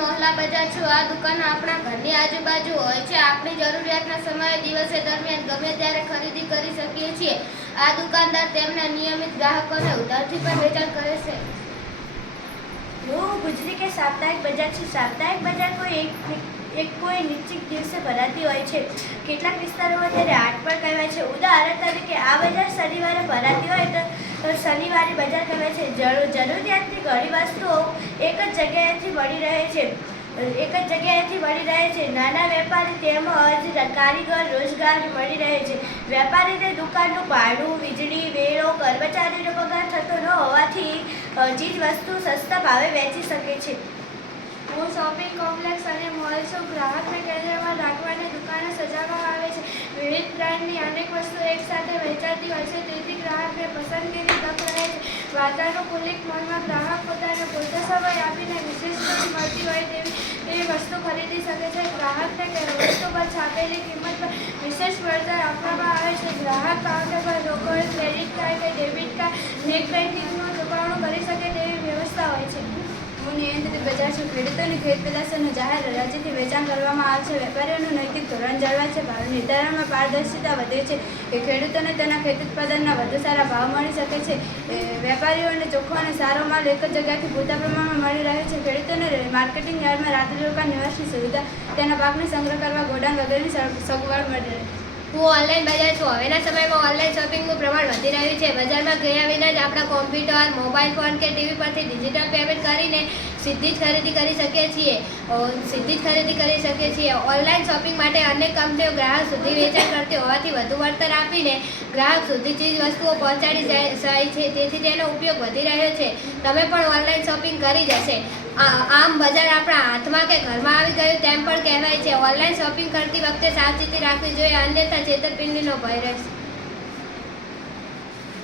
મોહલ્લા બજાર છું। આ દુકાન આપણા ઘરની આજુબાજુ હોય છે। આપણી જરૂરિયાતના સમયે દિવસે દરમિયાન ગમે ત્યારે ખરીદી કરી શકીએ છીએ। આ દુકાનદાર તેમના નિયમિત ગ્રાહકોને ઉધારથી પણ વેચાણ કરે છે। गुजरी के साप्ताहिक बजार છે। સાપ્તાહિક બજાર કોઈ નિશ્ચિત દિવસે ભરાતી હોય છે। કેટલાક વિસ્તારોમાં તેને હાટ પણ કહેવાય છે। ઉદાહરણ તરીકે આ બજાર શનિવારે ભરાતી હોય તો શનિવારી બજાર કહેવાય છે। જરૂરિયાતની ઘણી વસ્તુઓ એક જ જગ્યાએથી મળી રહે છે। નાના વેપારી તેમજ કારીગર રોજગાર મળી રહે છે। વેપારીને દુકાનનું ભાડું, વીજળી, વેરો, કર્મચારીનો પગાર થતો ન હોવાથી ચીજ વસ્તુ સસ્તા ભાવે વેચી શકે છે। હું શોપિંગ કોમ્પ્લેક્સ અને મોલ છું। ગ્રાહકને કેન્દ્રમાં રાખવાની દુકાનો સજાવવામાં આવે છે। વિવિધ બ્રાન્ડની અનેક વસ્તુઓ એકસાથે વેચાતી હોય છે, તેથી ગ્રાહકને પસંદગીની તક રહે છે। વાતાનુકૂલિત મોલમાં ગ્રાહક પોતાને પૂરતો સમય આપીને વિશેષ છૂટ મળતી હોય તેવી વસ્તુ ખરીદી શકે છે। ગ્રાહકને વસ્તુ પર છાપેલી કિંમત પર વિશેષ વળતર આપવામાં આવે છે। ગ્રાહક કાઉન્ટર પર રોકડ, ક્રેડિટ કાર્ડ કે ડેબિટ કાર્ડ, નેટ બેન્કિંગનું ચૂકવણું કરી શકે તેવી વ્યવસ્થા હોય છે। હું નિયંત્રિત બજાર છું। ખેડૂતોની ખેત પેદાશોનું જાહેર હરાજીથી વેચાણ કરવામાં આવે છે। વેપારીઓનું નૈતિક ધોરણ જળવાય છે। ભાવ નિર્ધારણમાં પારદર્શિતા વધે છે। ખેડૂતોને તેના ખેત ઉત્પાદનના વધુ સારા ભાવ મળી શકે છે। વેપારીઓને ચોખ્ખો અને સારો માલ એક જ જગ્યાથી પૂરતા પ્રમાણમાં મળી રહે છે। ખેડૂતોને માર્કેટિંગ યાર્ડમાં રાત્રિ રોકાણ, નિવાસની સુવિધા, તેના પાકને સંગ્રહ કરવા ગોડાઉન વગેરેની સગવડ મળી રહે છે। હું ઓનલાઈન બજાર છું। હવેના સમયમાં ઓનલાઈન શોપિંગનું પ્રમાણ વધી રહ્યું છે। બજારમાં ગયા વિના જ આપણા કોમ્પ્યુટર, મોબાઈલ ફોન કે ટીવી પરથી ડિજિટલ પેમેન્ટ કરીને સીધી જ ખરીદી કરી શકીએ છીએ। ઓનલાઈન શોપિંગ માટે અનેક કંપનીઓ ગ્રાહક સુધી વેચાણ કરતી હોવાથી વધુ વળતર આપીને ગ્રાહક સુધી ચીજ વસ્તુઓ પહોંચાડી જાય છે, તેથી તેનો ઉપયોગ વધી રહ્યો છે। તમે પણ ઓનલાઈન શોપિંગ કરી જશે। આમ બજાર આપણા હાથમાં કે ઘરમાં આવી ગયું તેમ પણ કહેવાય છે। ઓનલાઈન શોપિંગ કરતી વખતે સાવચેતી રાખવી જોઈએ, અન્યથા છેતરપિંડીનો ભય રહેશે।